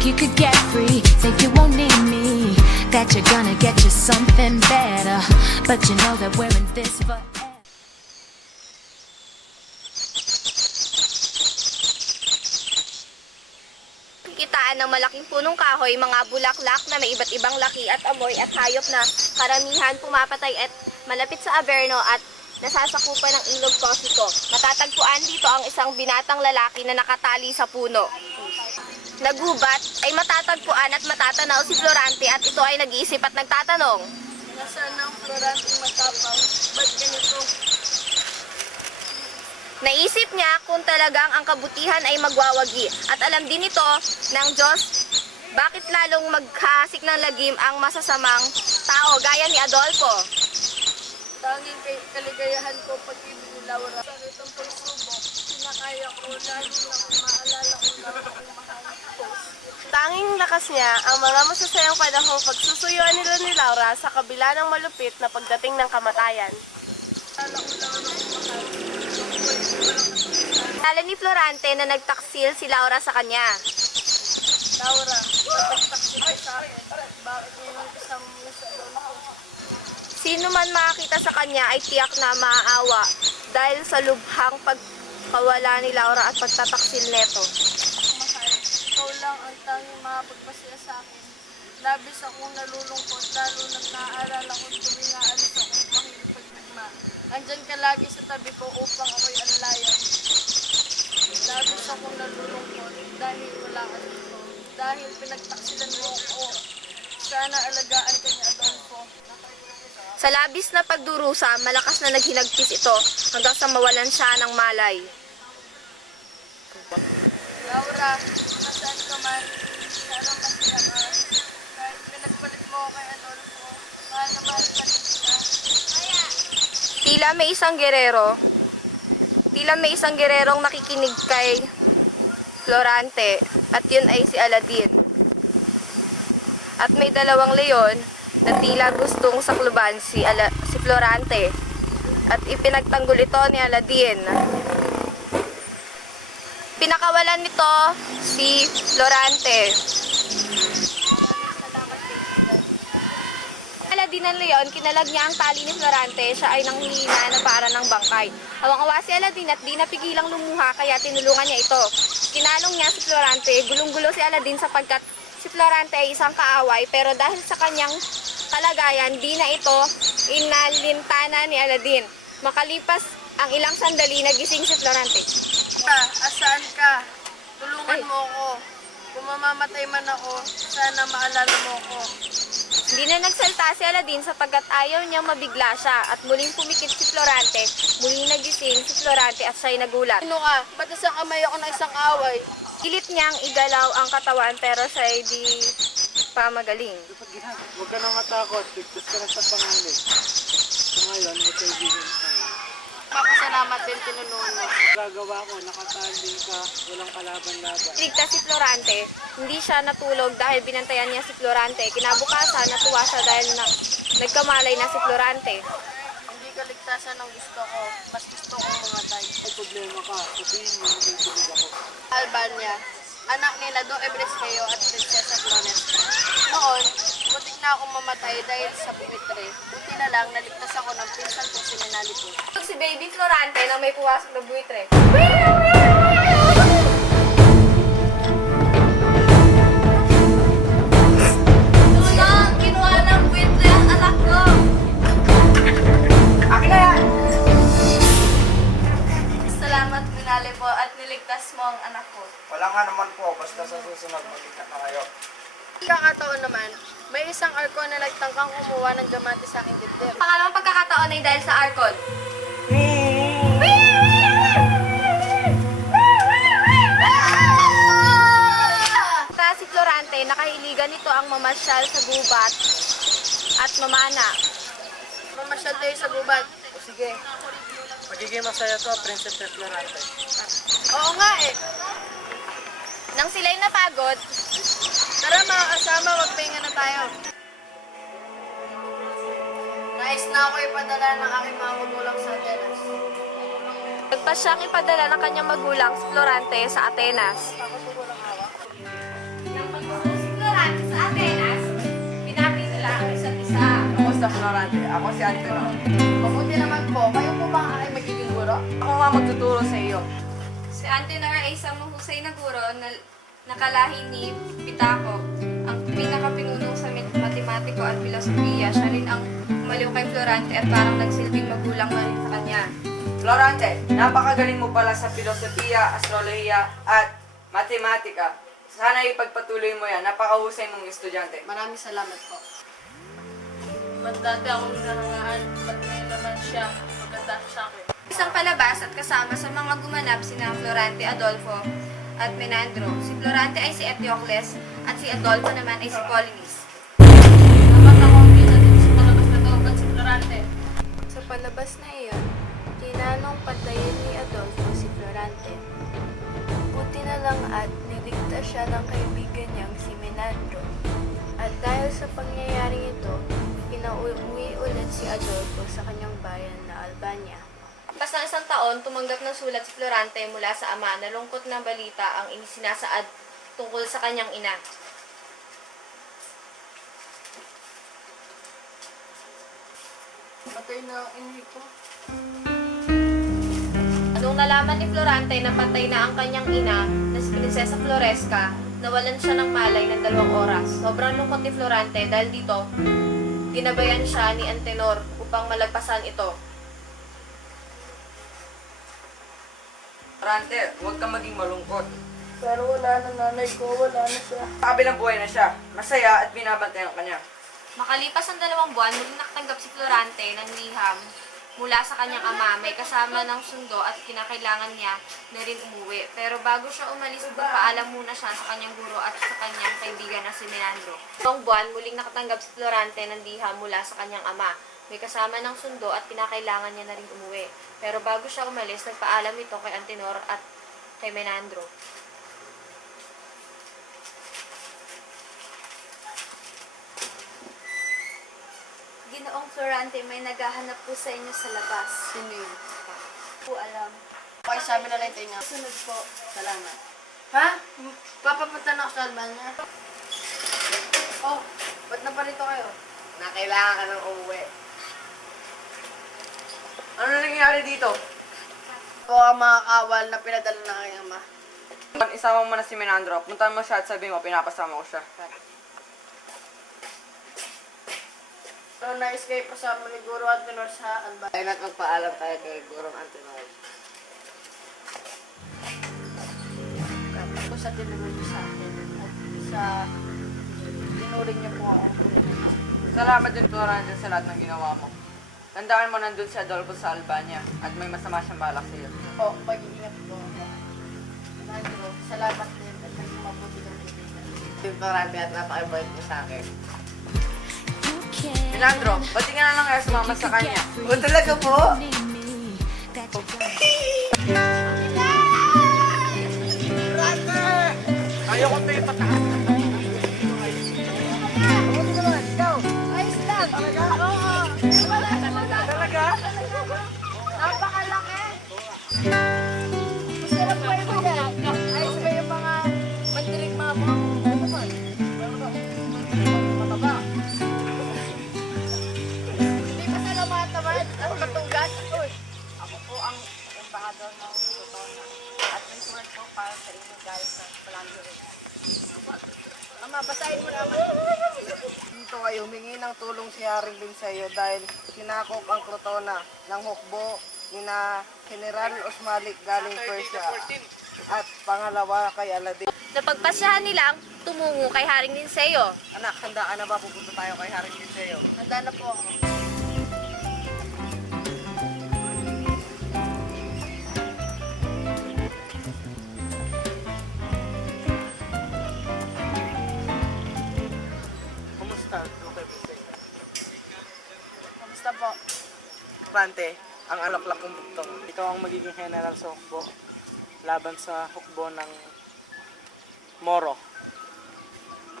think you could get free, think you won't need me, that you're gonna get you something better, but you know that we're in this forever. Kitaan ng malaking punong kahoy, mga bulaklak na may iba't ibang laki at amoy at hayop na karamihan pumapatay at malapit sa Averno at nasasakupan ng ilog Cosico. Matatagpuan dito ang isang binatang lalaki na nakatali sa puno. Nagubat ay matatagpuan at matatanaw si Florante at ito ay nag-iisip at nagtatanong. Nasaan ang Florante matapang? Ba't ganito? Naisip niya kung talagang ang kabutihan ay magwawagi at alam din ito ng Diyos bakit lalong maghasik ng lagim ang masasamang tao gaya ni Adolfo. Tanging kaligayahan ko pag-ibig ni Laura. Sa itong pagsubok, sinakaya ko lalo na kung maalala ko lang ang mahal ko. Tanging lakas niya ang mga masasayang panahong pagsusuyuan nila ni Laura sa kabila ng malupit na pagdating ng kamatayan. Alala ko lang ang mahal. Alam ni Florante na nagtaksil si Laura sa kanya. Laura, napagtaksin ka sa akin. Bakit ngayon kasama mo sa Adolfo? Sino man makakita sa kanya ay tiyak na maaawa dahil sa lubhang pagkawala ni Laura at pagtataksil neto. Mahal, ikaw lang ang tanging makapagbasya sa akin. Labis akong nalulungkot, lalo nang naaalala ko tuwing aalis akong makikipagtagma. Andyan ka lagi sa tabi ko upang ako'y alalayan. Labis akong nalulungkot dahil wala ka dito. Dahil pinagtaksilan mo ako. Sana alagaan ka ni Adolfo. Sa labis na pagdurusa, malakas na naghinagpis ito hanggang sa mawalan siya ng malay. Laura, nasaan ka man? Sana masaya ka. Kahit pinagpalit mo kay Adolfo, mahal na mahal pa rin kita. Tila may isang gererong nakikinig kay Florante at yun ay si Aladin. At may dalawang leon na tila gustong sakluban si Florante at ipinagtanggol ito ni Aladin. Pinakawalan nito si Florante. Aladin ng leon, kinalag niya ang tali ni Florante, siya ay nanghihina na para ng bangkay. Awang-awa si Aladin at di napigilang lumuha kaya tinulungan niya ito. Kinalong niya si Florante, gulong-gulo si Aladin sapagkat si Florante ay isang kaaway pero dahil sa kanyang kalagayan, di na ito inalintana ni Aladin. Makalipas ang ilang sandali, nagising si Florante. Asaan ka? Tulungan mo ako. Kung mamamatay man ako, sana maalala mo ako. Hindi na nagsalta si Aladin sapagkat ayaw niyang mabigla siya at muling pumikit si Florante. Muling nagising si Florante at siya'y nagulat. Ano ka? Ba't isang kamay ako ng isang away? Pilit niyang igalaw ang katawan pero siya'y di pa magaling. Huwag ka nang matakot, ligtas ka na sa panganib. So ngayon, may kaibigan tayo. Papasalamat din tinulungan mo. Gagawa ko, nakatali ka, walang kalaban-laban. Ligtas si Florante, hindi siya natulog dahil binantayan niya si Florante. Kinabukasan, natuwa siya dahil nagkamalay na si Florante. Hindi ka ligtasan ng gusto ko. Mas gusto kong mamatay. May problema ka, sabihin mo, makikinig ako. Albania, anak nila Do Ebreskeo at Prinsesa Floresca. Noon, butik na akong mamatay dahil sa bumitre. Buti na lang, naligtas ako ng pinsan kong si Menalito. Si Baby Florante na may puwasok na buitre. Tulong! Kinuha ng buitre ang anak ko! Akin na yan! Salamat, Minale po, at niligtas mo ang anak ko. Wala nga naman po, basta sa susunod, magkita na kayo. Kakataon naman, may isang arko na nagtangkang kumuha ng diamante sa aking dibdib. Pangalawang pagkakataon ay dahil sa Arcon. Si Florante, nakahiligan nito ang mamasyal sa gubat at mamana. Mamasyal tayo sa gubat. O sige, magiging masaya to, Princess Florante. Oo nga eh. Nang sila'y napagod, Tara mga kasama, magpahinga na tayo. Nais na ako ipadala ng aking mga magulang sa Atenas. nagpasyang ipadala ng kanyang magulang si Florante sa Atenas. Florante. Ako si Antonio. Mabuti naman po. Kayo po ba ay magiging guro? Ako nga magtuturo sa iyo. Si Antenor ay isang mahusay na guro na nakalahi ni Pitaco, ang pinakapinunong sa matematiko at filosofiya. Siya rin ang umaliw kay Florante at parang nagsilbing magulang na rin sa kanya. Florante, napakagaling mo pala sa filosofiya, astrolohiya, at matematika. Sana ipagpatuloy mo yan. Napakahusay mong estudyante. Maraming salamat po. Ba't dati ako narangaan? Ba't ngayon naman siya? Maganda sa akin. Isang palabas at kasama sa mga gumanap sina Florante, Adolfo at Menandro. Si Florante ay si Eteocles at si Adolfo naman ay si Polynice. Dapat ako ang bida dito sa palabas na to. Ba't si Florante? Sa palabas na iyon, tinanong patayin ni Adolfo si Florante. Buti na lang at niligtas siya ng kaibigan niyang si Menandro. At dahil sa pangyayaring ito, pinauwi ulit si Adolfo sa kanyang bayan na Albania. Pas ng isang taon, tumanggap ng sulat si Florante mula sa ama na lungkot na balita ang sinasaad tungkol sa kanyang ina. Patay na ang inhi ko. Nung nalaman ni Florante na patay na ang kanyang ina, na si Prinsesa Floresca, nawalan siya ng malay ng 2 oras. Sobrang lungkot ni Florante dahil dito, ginabayan siya ni Antenor upang malagpasan ito. Florante, huwag kang maging malungkot. Pero wala na nanay ko. Wala na siya. Sa kabilang buhay na siya. Masaya at binabantayan ka niya. Makalipas ang 2 buwan, muling nakatanggap si Florante ng liham mula sa kanyang ama. May kasama ng sundo at kinakailangan niya na rin umuwi. Pero bago siya umalis, magpaalam muna siya sa kanyang guro at sa kanyang kaibigan na si Menandro. Noong buwan, muling nakatanggap si Florante ng liham mula sa kanyang ama. May kasama ng sundo at kinakailangan niya na rin umuwi. Pero bago siya umalis, nagpaalam ito kay Antenor at kay Menandro. Ginoong Florante, may naghahanap po sa inyo sa labas. Sino yun? Po alam. Pakisabi na lang ito niya. Sunod po. Salamat. Ha? Papapunta na ako sa Albania? Oh, ba't na pa rito kayo? Na kailangan ka ng umuwi. Ano nangyari dito? Po ang mga kawal na pinadala na kay ama. Isama mo na si Menandro. Puntahan mo siya at sabihin mo, pinapasama ko siya. So, na-escape pa sa ni Guro Antenor sa Albania. Tayo na't magpaalam tayo kay Gurong Antonio. Tapos sa tinulong niyo sa akin. At sa tinuring niyo po ako. Salamat din, Florante, sa lahat ng ginawa mo. Tandaan mo nandun si Adolfo sa Albania at may masama siyang balak sa iyo. Po, pag-iingat po ako. Nandro, salamat din at naging mabuti ng kaibigan. Florante, at napakabait mo sa akin. You can Menandro, pati ka na lang kaya sumama sa kanya. O talaga po? Ayaw ko ito ipataas. Ayos lang! Oo! Wala talaga! Napakalaki! Masarap po yung mga. Ayos ba yung mga mandirig mga buhok? Ano ba? Mataba. Hindi ba sa lumatamad at matugat? Uy! Ako po ang embahador ng Totona at may sword po para sa inyo guys sa Palandore. Ama, basahin mo naman. Dito ay humingi ng tulong si Haring din sa iyo dahil sinakop ang Crotona ng hukbo ni na General Osmalik galing Persia at pangalawa kay Aladin. Napagpasyahan nila ang tumungo kay Haring Linceo. Anak, handa ka na ba? Pupunta tayo kay Haring din sa iyo. Handa na po ako. Kumusta? Okay po sa iyo. Kamusta po? Florante, ang alaklak kong bugtong. Ikaw ang magiging general sa hukbo laban sa hukbo ng Moro.